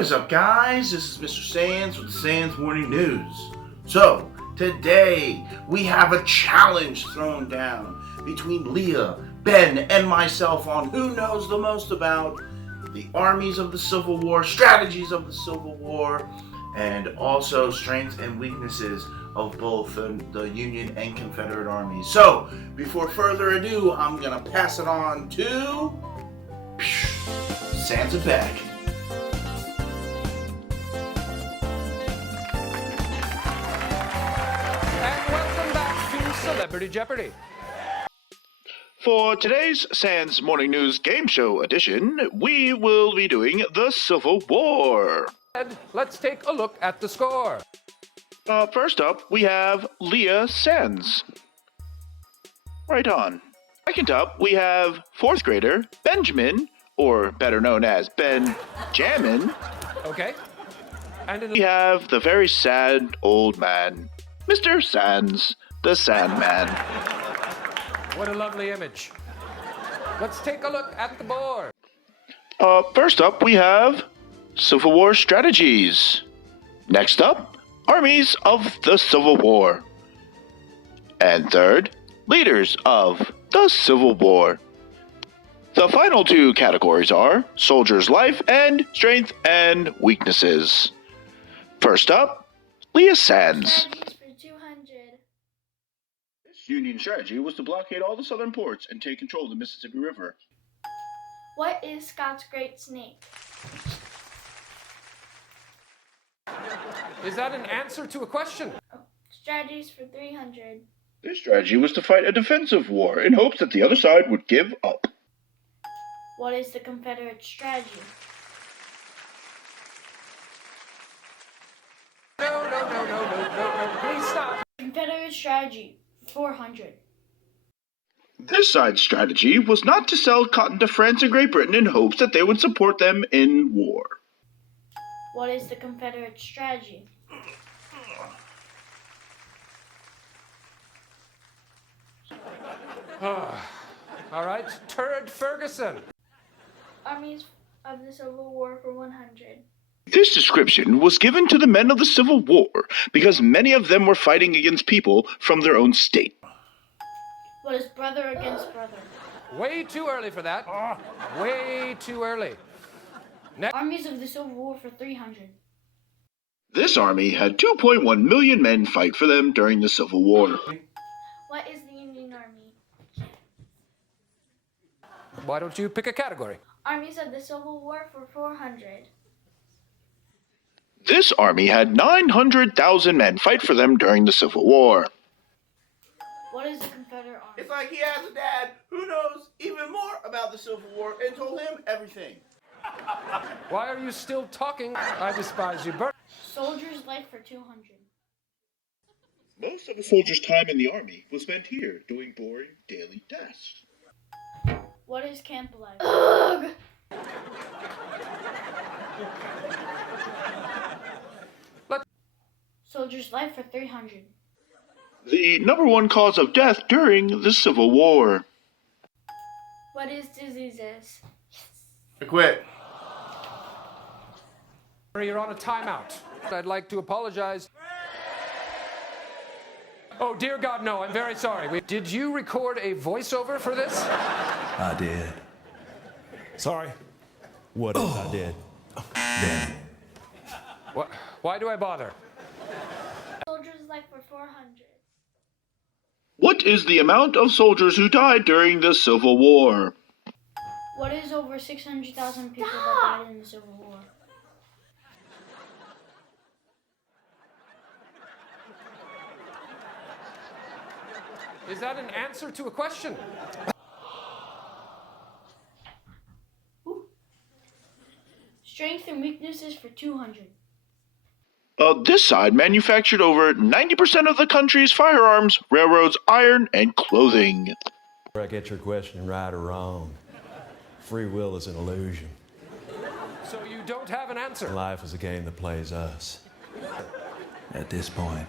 What is up, guys? This is Mr. Sands with the Sands Morning News. So, today we have a challenge thrown down between Leah, Ben, and myself on who knows the most about the armies of the Civil War, strategies of the Civil War, and also strengths and weaknesses of both the Union and Confederate armies. So, before further ado, I'm going to pass it on to Sands and Beck. And welcome back to Celebrity Jeopardy! For today's Sands Morning News Game Show edition, we will be doing the Civil War. And let's take a look at the score. First up, we have Leah Sands. Right on. Second up, we have 4th grader Benjamin, or better known as Ben Jammin. Okay. And We have the very sad old man, Mr. Sands, the Sandman. what a lovely image. Let's take a look at the board. First up, we have Civil War strategies. Next up, armies of the Civil War. And third, leaders of the Civil War. The final two categories are soldier's life and strength and weaknesses. First up, Leah Sands. Strategies for 200. This Union strategy was to blockade all the southern ports and take control of the Mississippi River. What is Scott's great snake? Is that an answer to a question? Strategies for 300. This strategy was to fight a defensive war in hopes that the other side would give up. What is the Confederate strategy? No, please stop. Confederate strategy 400. This side's strategy was not to sell cotton to France and Great Britain in hopes that they would support them in war. What is the Confederate strategy? All right, Turd Ferguson. Armies of the Civil War for 100. This description was given to the men of the Civil War because many of them were fighting against people from their own state. What is brother against brother? Way too early for that. Way too early. Armies of the Civil War for 300. This army had 2.1 million men fight for them during the Civil War. What is the Union Army? Why don't you pick a category? Armies of the Civil War for 400. This army had 900,000 men fight for them during the Civil War. What is the Confederate Army? It's like he has a dad who knows even more about the Civil War and told him everything. Why are you still talking? I despise you. Soldier's life for 200. Most of a soldier's time in the army was spent here doing boring daily tasks. What is camp life? Ugh! Soldier's life for 300. The number one cause of death during the Civil War. What is diseases? I quit. You're on a timeout. I'd like to apologize. Oh, dear God, no, I'm very sorry. Did you record a voiceover for this? I did. Sorry. What if I did? Damn. Why do I bother? Soldier's life for 400. What is the amount of soldiers who died during the Civil War? What is over 600,000 people that died in the Civil War? Is that an answer to a question? Strength and weaknesses for 200. This side manufactured over 90% of the country's firearms, railroads, iron, and clothing. I get your question right or wrong. Free will is an illusion. So you don't have an answer. Life is a game that plays us. At this point,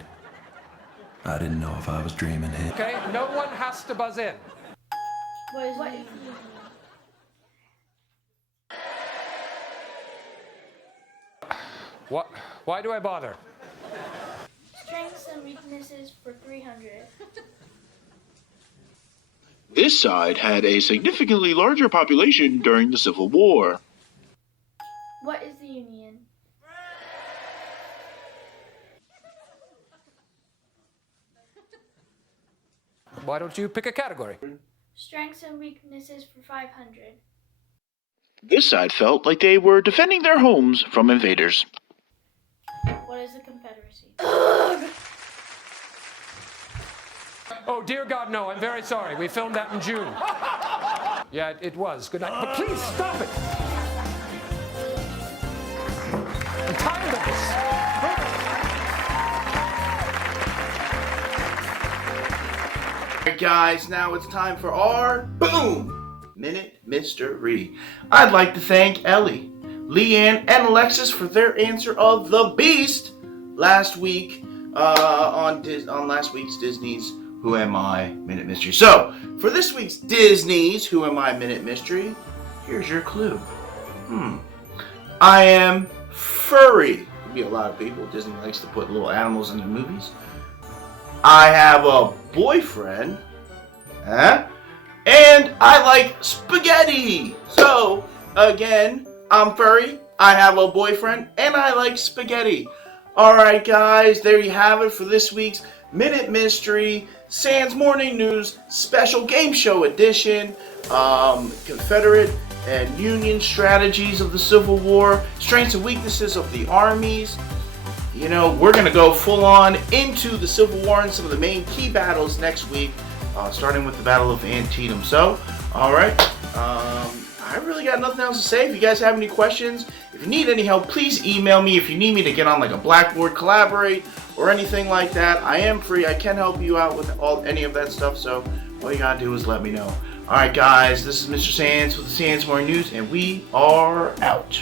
I didn't know if I was dreaming here. Okay, no one has to buzz in. What is the Why do I bother? Strengths and weaknesses for 300. This side had a significantly larger population during the Civil War. What is the Union? Why don't you pick a category? Strengths and weaknesses for 500. This side felt like they were defending their homes from invaders. What is the Confederacy? Oh, dear God, no. I'm very sorry. We filmed that in June. Yeah, it was. Good night. But please, stop it. I'm tired of this. Alright guys, now it's time for our Minute Mystery. I'd like to thank Ellie, Leanne, and Alexis for their answer of the Beast last week on last week's Disney's Who Am I Minute Mystery. So, for this week's Disney's Who Am I Minute Mystery, here's your clue. I am furry. Could be a lot of people. Disney likes to put little animals in their movies. I have a boyfriend. And I like spaghetti. So, again, I'm furry, I have a boyfriend, and I like spaghetti. Alright guys, there you have it for this week's Minute Mystery, Sans Morning News Special Game Show Edition. Confederate and Union strategies of the Civil War, strengths and weaknesses of the armies. You know, we're going to go full on into the Civil War and some of the main key battles next week, starting with the Battle of Antietam. So, alright, I really got nothing else to say. If you guys have any questions, if you need any help, please email me. If you need me to get on like a Blackboard, collaborate, or anything like that, I am free. I can help you out with any of that stuff, so all you gotta do is let me know. Alright guys, this is Mr. Sans with the Sans Morning News, and we are out.